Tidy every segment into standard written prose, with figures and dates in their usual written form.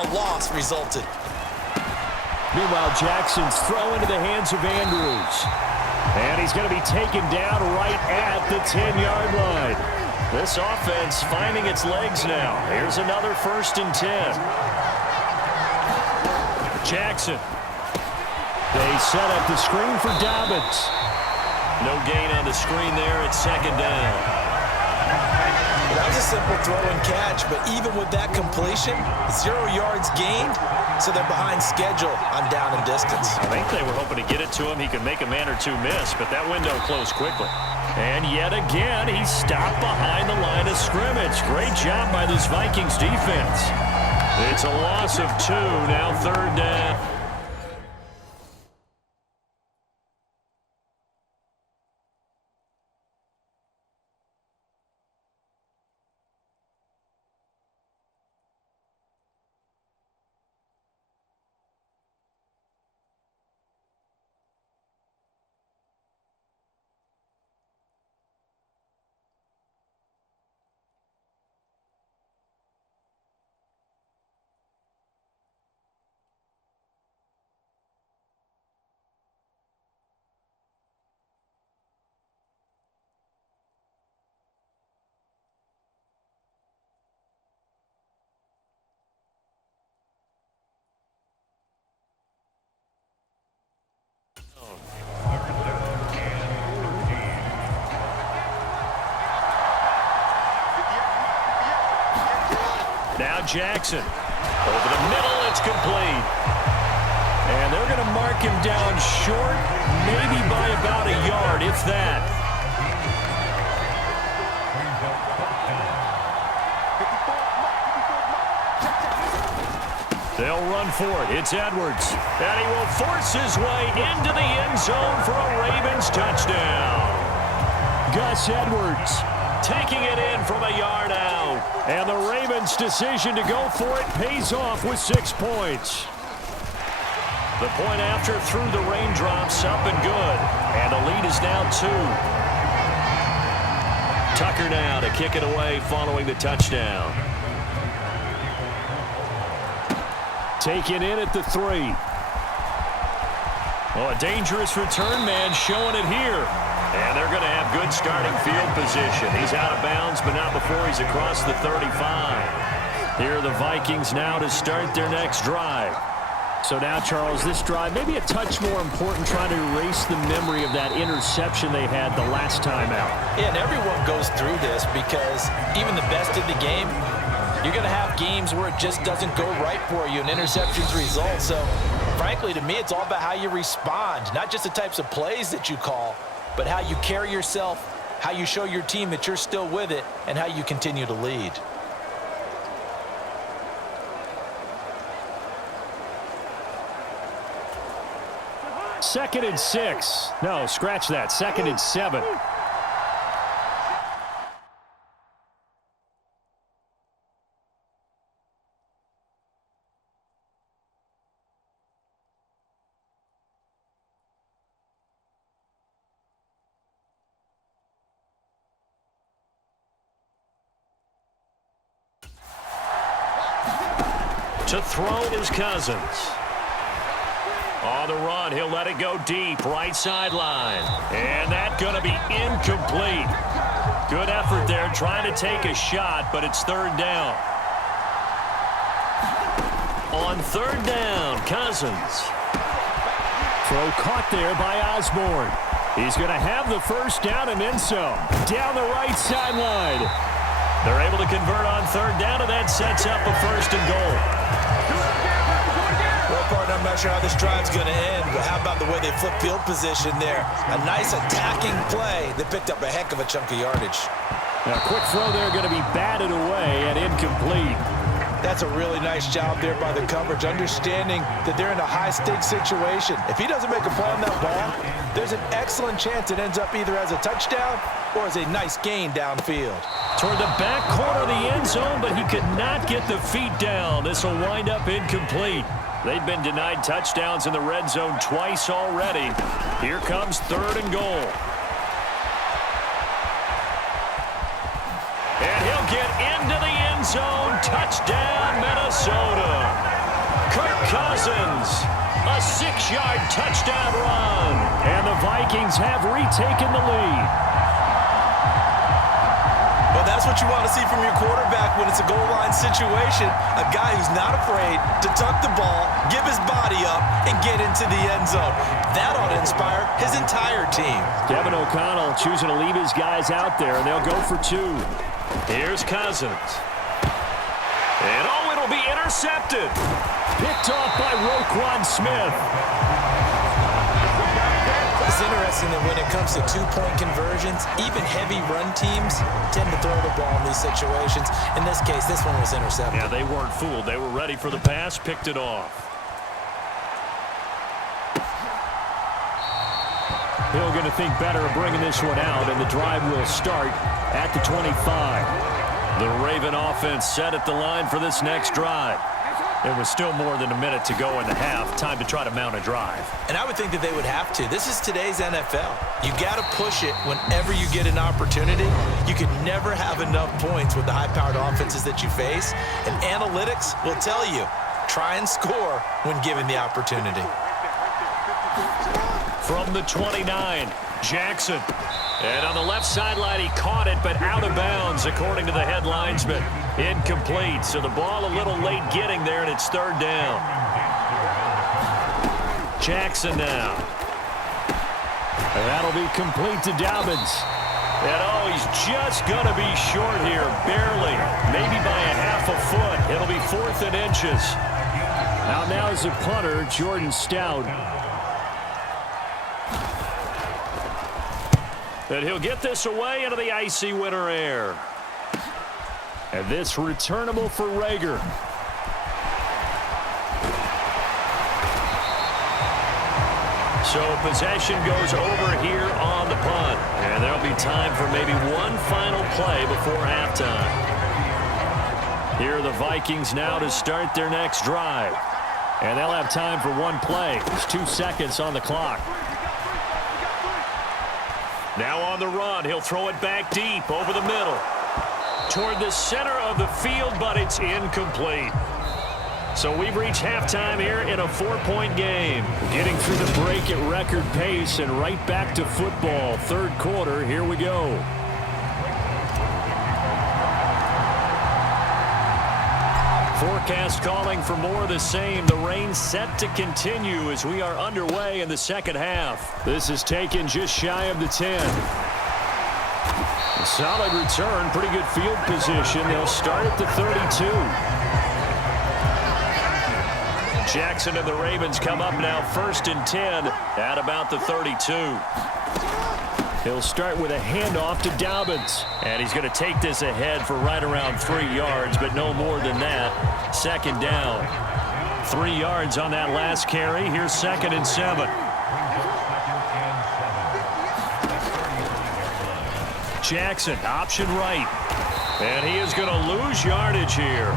a loss resulted. Meanwhile, Jackson's throw into the hands of Andrews. And he's going to be taken down right at the 10-yard line. This offense finding its legs now. Here's another 1st and 10. Jackson. They set up the screen for Dobbins. No gain on the screen there. It's 2nd down. That was a simple throw and catch, but even with that completion, 0 yards gained, so they're behind schedule on down and distance. I think they were hoping to get it to him. He could make a man or two miss, but that window closed quickly. And yet again, he's stopped behind the line of scrimmage. Great job by this Vikings defense. It's a loss of 2, now 3rd down. Now Jackson. Over the middle, it's complete. And they're going to mark him down short, maybe by about a yard, if that. They'll run for it. It's Edwards. And he will force his way into the end zone for a Ravens touchdown. Gus Edwards taking it in from a yard out. And the Ravens' decision to go for it pays off with 6 points. The point after through the raindrops, up and good. And the lead is now 2. Tucker now to kick it away following the touchdown. Taken in at the 3. Oh, a dangerous return man showing it here. And they're going to have good starting field position. He's out of bounds, but not before he's across the 35. Here are the Vikings now to start their next drive. So now, Charles, this drive may be a touch more important, trying to erase the memory of that interception they had the last time out. Yeah, and everyone goes through this because even the best in the game, you're going to have games where it just doesn't go right for you and interceptions result. So, frankly, to me, it's all about how you respond, not just the types of plays that you call, but how you carry yourself, how you show your team that you're still with it, and how you continue to lead. Second and 6. No, scratch that. 2nd and 7. To throw is Cousins. On the run, he'll let it go deep, right sideline. And that's going to be incomplete. Good effort there, trying to take a shot, but it's 3rd down. On 3rd down, Cousins. Throw caught there by Osborne. He's going to have the 1st down and then some. Down the right sideline. They're able to convert on 3rd down, and that sets up a 1st and goal. Well, partner, I'm not sure how this drive's going to end, but how about the way they flip field position there? A nice attacking play that picked up a heck of a chunk of yardage. Now, a quick throw there going to be batted away and incomplete. That's a really nice job there by the coverage, understanding that they're in a high-stakes situation. If he doesn't make a play on that ball, there's an excellent chance it ends up either as a touchdown or as a nice gain downfield. Toward the back corner of the end zone, but he could not get the feet down. This will wind up incomplete. They've been denied touchdowns in the red zone twice already. Here comes 3rd and goal. And he'll get into the end zone. Touchdown, Minnesota. Cousins. A 6-yard touchdown run. And the Vikings have retaken the lead. Well, that's what you want to see from your quarterback when it's a goal line situation. A guy who's not afraid to tuck the ball, give his body up, and get into the end zone. That ought to inspire his entire team. Kevin O'Connell choosing to leave his guys out there, and they'll go for 2. Here's Cousins. And it'll be intercepted. Picked off by Roquan Smith. It's interesting that when it comes to two-point conversions, even heavy run teams tend to throw the ball in these situations. In this case, this one was intercepted. Yeah, they weren't fooled. They were ready for the pass, picked it off. Hill going to think better of bringing this one out, and the drive will start at the 25. The Raven offense set at the line for this next drive. It was still more than a minute to go in the half. Time to try to mount a drive. And I would think that they would have to. This is today's NFL. You got to push it whenever you get an opportunity. You can never have enough points with the high-powered offenses that you face. And analytics will tell you, try and score when given the opportunity. From the 29, Jackson. And on the left sideline, he caught it, but out of bounds, according to the head linesman. Incomplete, so the ball a little late getting there, and it's 3rd down. Jackson now. And that'll be complete to Dobbins. And, he's just going to be short here, barely, maybe by a half a foot. It'll be 4th and inches. Now is the punter, Jordan Stout. And he'll get this away into the icy winter air. And this returnable for Rager. So possession goes over here on the punt. And there'll be time for maybe one final play before halftime. Here are the Vikings now to start their next drive. And they'll have time for one play. There's 2 seconds on the clock. Now on the run, he'll throw it back deep over the middle. Toward the center of the field, but it's incomplete. So we've reached halftime here in a 4-point game. Getting through the break at record pace and right back to football. 3rd quarter, here we go. Forecast calling for more of the same. The rain set to continue as we are underway in the second half. This is taken just shy of the 10. A solid return, pretty good field position. They'll start at the 32. Jackson and the Ravens come up now 1st and 10 at about the 32. He'll start with a handoff to Dobbins. And he's going to take this ahead for right around 3 yards, but no more than that. 2nd down. 3 yards on that last carry. Here's 2nd and 7. Jackson, option right. And he is going to lose yardage here.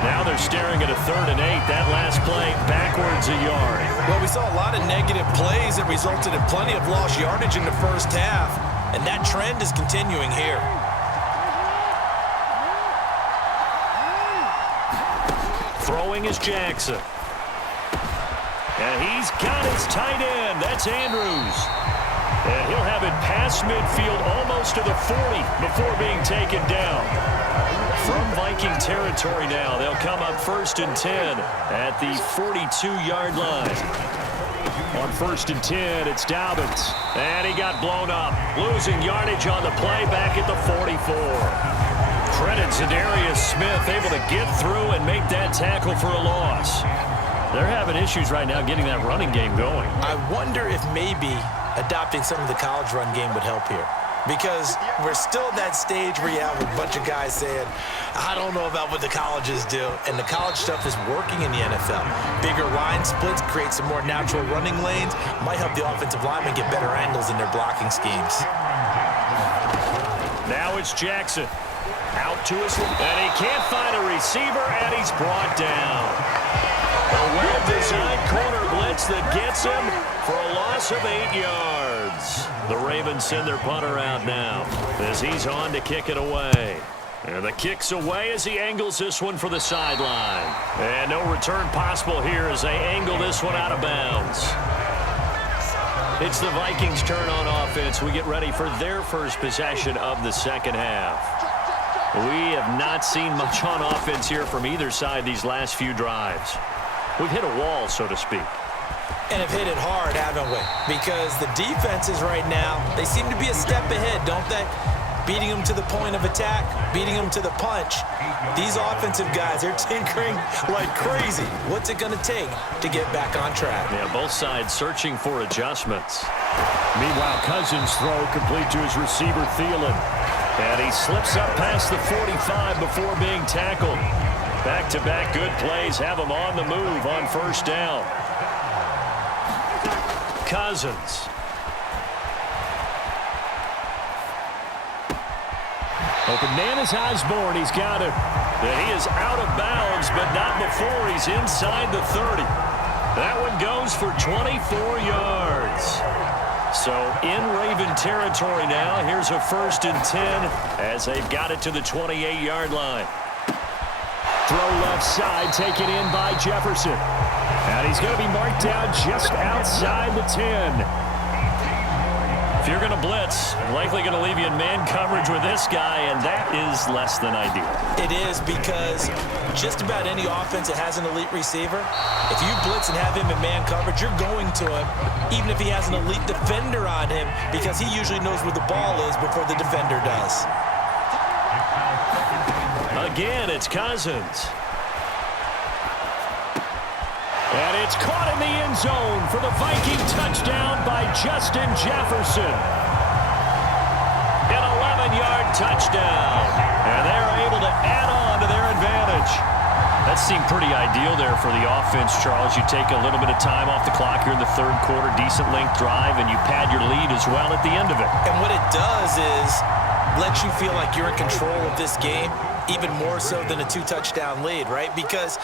Now they're staring at a 3rd and 8. That last play backwards a yard. Well, we saw a lot of negative plays that resulted in plenty of lost yardage in the first half, and that trend is continuing here. Throwing is Jackson. And he's got his tight end. That's Andrews. And he'll have it past midfield almost to the 40 before being taken down. From Viking territory now, they'll come up 1st and 10 at the 42-yard line. On 1st and 10, it's Dobbins. And he got blown up, losing yardage on the play back at the 44. Credit Zadarius Smith able to get through and make that tackle for a loss. They're having issues right now getting that running game going. I wonder if maybe adopting some of the college run game would help here. Because we're still at that stage where you have a bunch of guys saying, I don't know about what the colleges do. And the college stuff is working in the NFL. Bigger line splits, create some more natural running lanes, might help the offensive linemen get better angles in their blocking schemes. Now it's Jackson. Out to his left. And he can't find a receiver, and he's brought down. A well-designed corner blitz that gets him for a loss of 8 yards. The Ravens send their punter out now as he's on to kick it away. And the kick's away as he angles this one for the sideline. And no return possible here as they angle this one out of bounds. It's the Vikings' turn on offense. We get ready for their first possession of the second half. We have not seen much on offense here from either side these last few drives. We've hit a wall, so to speak. And have hit it hard, haven't we? Because the defenses right now, they seem to be a step ahead, don't they? Beating them to the point of attack, beating them to the punch. These offensive guys, they're tinkering like crazy. What's it going to take to get back on track? Yeah, both sides searching for adjustments. Meanwhile, Cousins' throw complete to his receiver, Thielen. And he slips up past the 45 before being tackled. Back-to-back good plays have him on the move on first down. Cousins. Open man is Osborne. He's got it. And he is out of bounds, but not before he's inside the 30. That one goes for 24 yards. So in Raven territory now. Here's a 1st and 10 as they've got it to the 28-yard line. Throw left side, taken in by Jefferson. And he's going to be marked down just outside the 10. If you're going to blitz, likely going to leave you in man coverage with this guy, and that is less than ideal. It is, because just about any offense that has an elite receiver, if you blitz and have him in man coverage, you're going to him, even if he has an elite defender on him, because he usually knows where the ball is before the defender does. Again, it's Cousins. And it's caught in the end zone for the Viking touchdown by Justin Jefferson. An 11-yard touchdown. And they're able to add on to their advantage. That seemed pretty ideal there for the offense, Charles. You take a little bit of time off the clock here in the third quarter, decent length drive, and you pad your lead as well at the end of it. And what it does is let you feel like you're in control of this game, even more so than a 2-touchdown lead, right? Because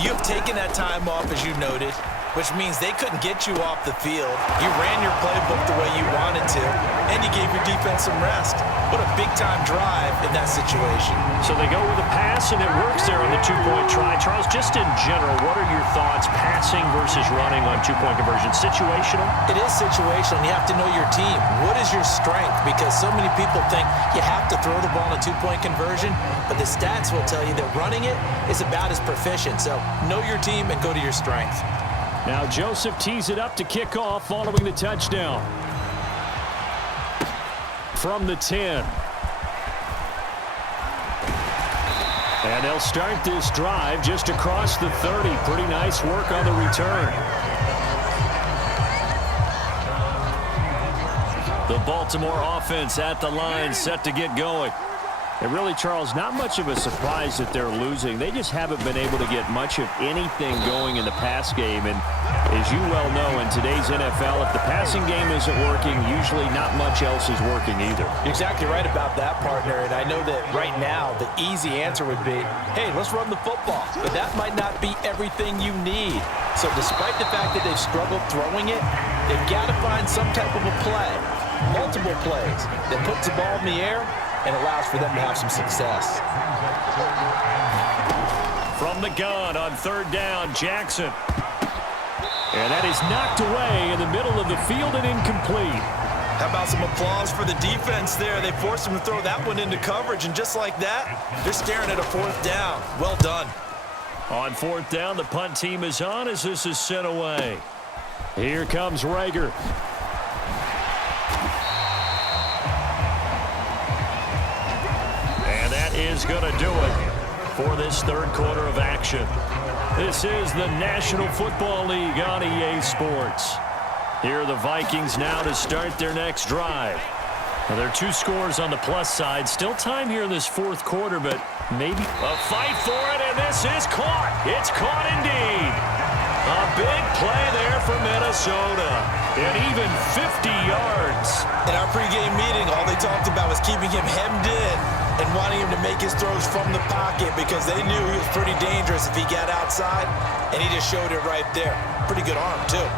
you've taken that time off, as you noted, which means they couldn't get you off the field. You ran your playbook the way you wanted to, and you gave your defense some rest. What a big-time drive in that situation. So they go with a pass, and it works there on the two-point try. Charles, just in general, what are your thoughts, passing versus running on two-point conversion? Situational? It is situational, and you have to know your team. What is your strength? Because so many people think you have to throw the ball in a two-point conversion, but the stats will tell you that running it is about as proficient. So know your team and go to your strength. Now Joseph tees it up to kick off following the touchdown. From the 10. And they'll start this drive just across the 30. Pretty nice work on the return. The Baltimore offense at the line, set to get going. And really, Charles, not much of a surprise that they're losing. They just haven't been able to get much of anything going in the pass game. And as you well know, in today's NFL, if the passing game isn't working, usually not much else is working either. You're exactly right about that, partner. And I know that right now the easy answer would be, hey, let's run the football. But that might not be everything you need. So despite the fact that they've struggled throwing it, they've got to find some type of a play, multiple plays, that puts the ball in the air and allows for them to have some success. From the gun on third down, Jackson. And that is knocked away in the middle of the field and incomplete. How about some applause for the defense there? They forced him to throw that one into coverage, and just like that, they're staring at a 4th down. Well done. On 4th down, the punt team is on as this is sent away. Here comes Rager. Is going to do it for this third quarter of action. This is the National Football League on EA Sports. Here are the Vikings now to start their next drive. Now, there are 2 scores on the plus side. Still time here in this 4th quarter, but maybe a fight for it, and this is caught. It's caught indeed. A big play there for Minnesota. And even 50 yards. In our pregame meeting, all they talked about was keeping him hemmed in and wanting him to make his throws from the pocket because they knew he was pretty dangerous if he got outside, and he just showed it right there. Pretty good arm, too.